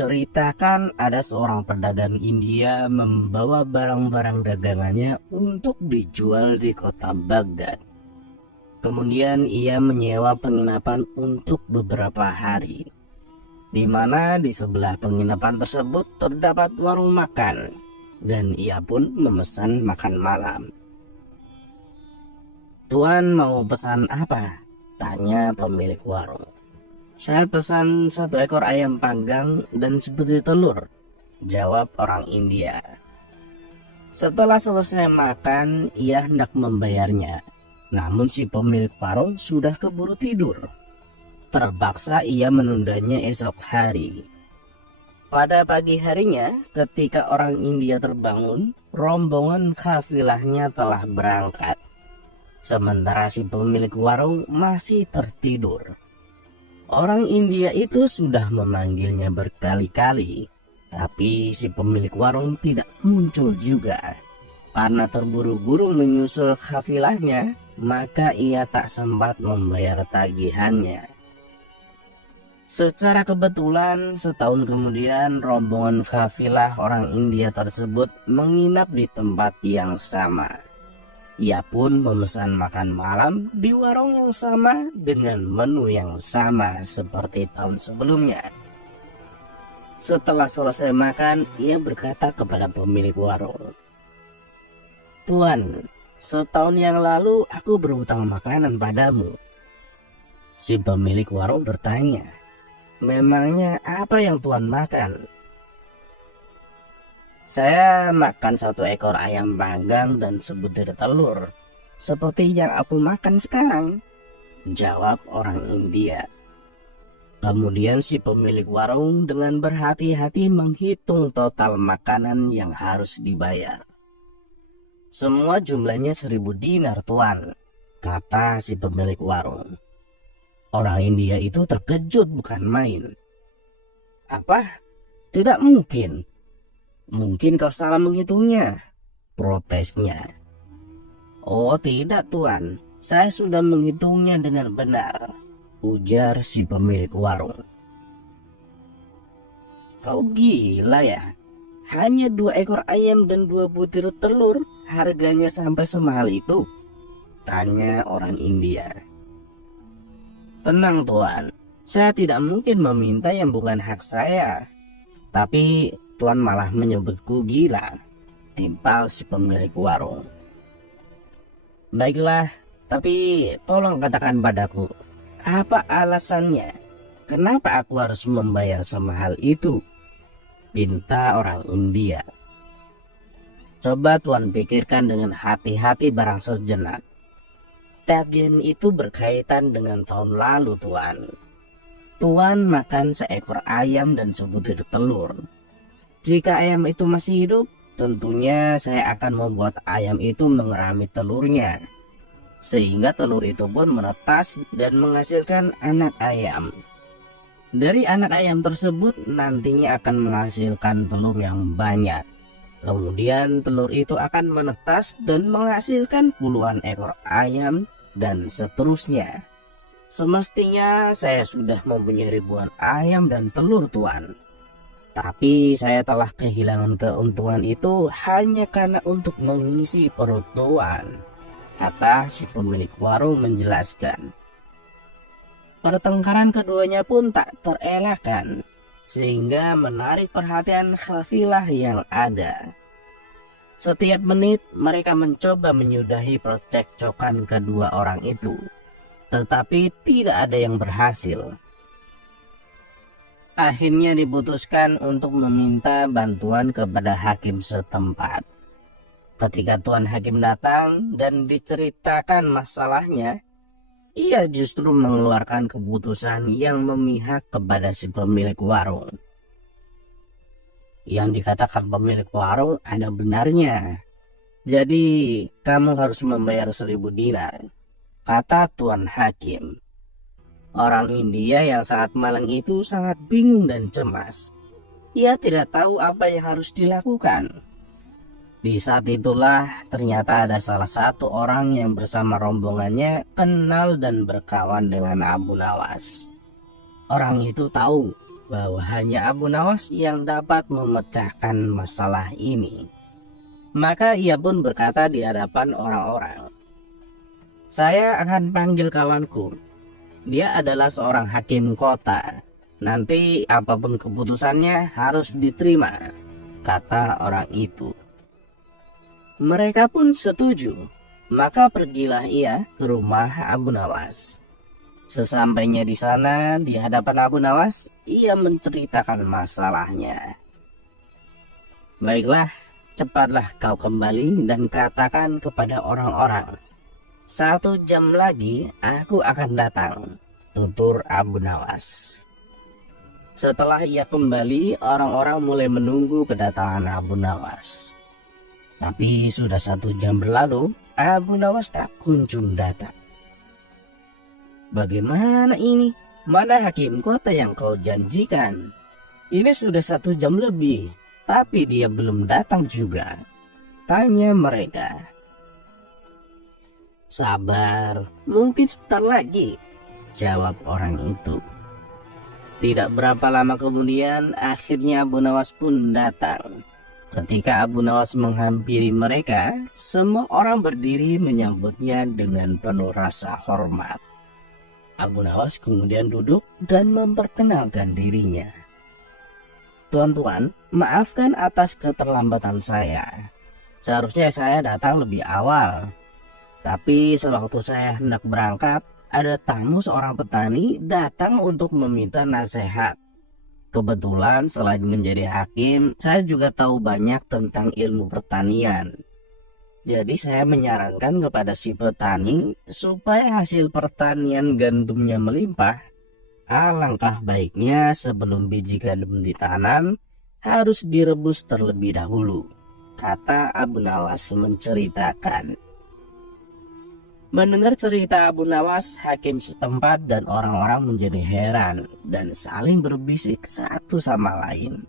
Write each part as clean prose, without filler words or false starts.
menceritakan ada seorang pedagang India membawa barang-barang dagangannya untuk dijual di kota Baghdad. Kemudian ia menyewa penginapan untuk beberapa hari, di mana di sebelah penginapan tersebut terdapat warung makan, dan ia pun memesan makan malam. "Tuan mau pesan apa?" tanya pemilik warung. "Saya pesan 1 ekor ayam panggang dan sebutir telur," jawab orang India. Setelah selesai makan, ia hendak membayarnya. Namun si pemilik warung sudah keburu tidur. Terpaksa ia menundanya esok hari. Pada pagi harinya, ketika orang India terbangun, rombongan kafilahnya telah berangkat. Sementara si pemilik warung masih tertidur. Orang India itu sudah memanggilnya berkali-kali, tapi si pemilik warung tidak muncul juga. Karena terburu-buru menyusul kafilahnya, maka ia tak sempat membayar tagihannya. Secara kebetulan, setahun kemudian rombongan kafilah orang India tersebut menginap di tempat yang sama. Ia pun memesan makan malam di warung yang sama dengan menu yang sama seperti tahun sebelumnya. Setelah selesai makan, ia berkata kepada pemilik warung, "Tuan, setahun yang lalu aku berhutang makanan padamu." Si pemilik warung bertanya, "Memangnya apa yang Tuan makan?" "Saya makan 1 ekor ayam panggang dan sebutir telur, seperti yang aku makan sekarang," jawab orang India. Kemudian si pemilik warung dengan berhati-hati menghitung total makanan yang harus dibayar. "Semua jumlahnya 1.000 dinar, Tuan," kata si pemilik warung. Orang India itu terkejut bukan main. "Apa? Tidak mungkin. Mungkin kau salah menghitungnya," protesnya. "Oh tidak, Tuan. Saya sudah menghitungnya dengan benar," ujar si pemilik warung. "Kau gila ya? Hanya 2 ekor ayam dan 2 butir telur, harganya sampai semahal itu?" tanya orang India. "Tenang, Tuan. Saya tidak mungkin meminta yang bukan hak saya. Tapi Tuan malah menyebutku gila," timpal si pemilik warung. "Baiklah, tapi tolong katakan padaku, apa alasannya? Kenapa aku harus membayar semahal itu?" pinta orang India. "Coba Tuan pikirkan dengan hati-hati barang sejenak. Tagihan itu berkaitan dengan tahun lalu, Tuan. Tuan makan 1 ekor ayam dan sebutir telur. Jika ayam itu masih hidup, tentunya saya akan membuat ayam itu mengerami telurnya, sehingga telur itu pun menetas dan menghasilkan anak ayam. Dari anak ayam tersebut nantinya akan menghasilkan telur yang banyak. Kemudian telur itu akan menetas dan menghasilkan puluhan ekor ayam dan seterusnya. Semestinya saya sudah mempunyai ribuan ayam dan telur, Tuan. Tapi saya telah kehilangan keuntungan itu hanya karena untuk mengisi perut Tuan," kata si pemilik warung menjelaskan. Pertengkaran keduanya pun tak terelakkan, sehingga menarik perhatian kafilah yang ada. Setiap menit mereka mencoba menyudahi percekcokan kedua orang itu, tetapi tidak ada yang berhasil. Akhirnya diputuskan untuk meminta bantuan kepada hakim setempat. Ketika Tuan Hakim datang dan diceritakan masalahnya, ia justru mengeluarkan keputusan yang memihak kepada si pemilik warung. Yang dikatakan pemilik warung ada benarnya. "Jadi kamu harus membayar 1.000 dinar," kata Tuan Hakim. Orang India yang saat malang itu sangat bingung dan cemas. Ia tidak tahu apa yang harus dilakukan. Di saat itulah ternyata ada salah satu orang yang bersama rombongannya kenal dan berkawan dengan Abu Nawas. Orang itu tahu bahwa hanya Abu Nawas yang dapat memecahkan masalah ini. Maka ia pun berkata di hadapan orang-orang, "Saya akan panggil kawanku. Dia adalah seorang hakim kota. Nanti apapun keputusannya harus diterima," kata orang itu. Mereka pun setuju. Maka pergilah ia ke rumah Abu Nawas. Sesampainya di sana, di hadapan Abu Nawas, ia menceritakan masalahnya. "Baiklah, cepatlah kau kembali dan katakan kepada orang-orang, 1 jam lagi aku akan datang," tutur Abu Nawas. Setelah ia kembali, orang-orang mulai menunggu kedatangan Abu Nawas. Tapi sudah 1 jam berlalu, Abu Nawas tak kunjung datang. "Bagaimana ini? Mana hakim kota yang kau janjikan? Ini sudah 1 jam lebih, tapi dia belum datang juga," tanya mereka. "Sabar, mungkin sebentar lagi," jawab orang itu. Tidak berapa lama kemudian, akhirnya Abu Nawas pun datang. Ketika Abu Nawas menghampiri mereka, semua orang berdiri menyambutnya dengan penuh rasa hormat. Abu Nawas kemudian duduk dan memperkenalkan dirinya. "Tuan-tuan, maafkan atas keterlambatan saya. Seharusnya saya datang lebih awal. Tapi sewaktu saya hendak berangkat, ada tamu seorang petani datang untuk meminta nasihat. Kebetulan selain menjadi hakim, saya juga tahu banyak tentang ilmu pertanian. Jadi saya menyarankan kepada si petani supaya hasil pertanian gandumnya melimpah. Alangkah baiknya sebelum biji gandum ditanam harus direbus terlebih dahulu," kata Abu Nawas menceritakan. Mendengar cerita Abu Nawas, hakim setempat dan orang-orang menjadi heran dan saling berbisik satu sama lain.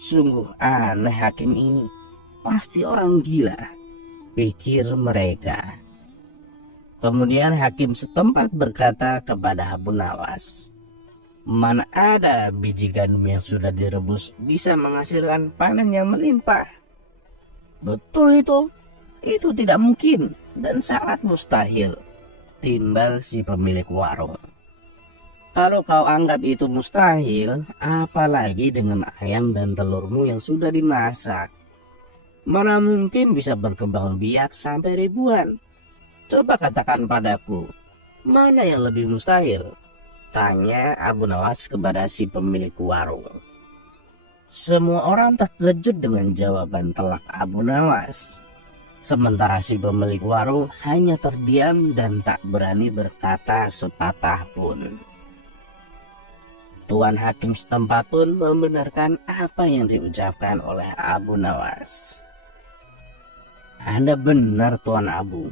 "Sungguh aneh hakim ini, pasti orang gila," pikir mereka. Kemudian hakim setempat berkata kepada Abu Nawas, "Mana ada biji gandum yang sudah direbus bisa menghasilkan panen yang melimpah?" "Betul itu tidak mungkin dan sangat mustahil," timbal si pemilik warung. "Kalau kau anggap itu mustahil, apalagi dengan ayam dan telurmu yang sudah dimasak. Mana mungkin bisa berkembang biak sampai ribuan? Coba katakan padaku, mana yang lebih mustahil?" tanya Abu Nawas kepada si pemilik warung. Semua orang terkejut dengan jawaban telak Abu Nawas. Sementara si pemilik warung hanya terdiam dan tak berani berkata sepatah pun. Tuan hakim setempat pun membenarkan apa yang diucapkan oleh Abu Nawas. "Anda benar, Tuan Abu.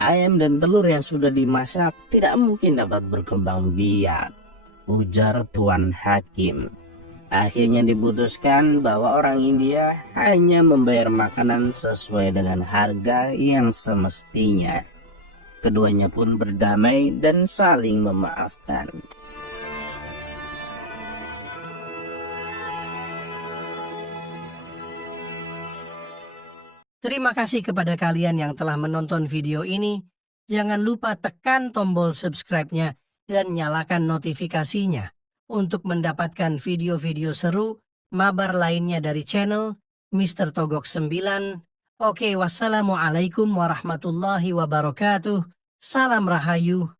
Ayam dan telur yang sudah dimasak tidak mungkin dapat berkembang biak," ujar Tuan Hakim. Akhirnya diputuskan bahwa orang India hanya membayar makanan sesuai dengan harga yang semestinya. Keduanya pun berdamai dan saling memaafkan. Terima kasih kepada kalian yang telah menonton video ini. Jangan lupa tekan tombol subscribe-nya dan nyalakan notifikasinya untuk mendapatkan video-video seru mabar lainnya dari channel Mr. Togok 9. Oke, wassalamualaikum warahmatullahi wabarakatuh. Salam Rahayu.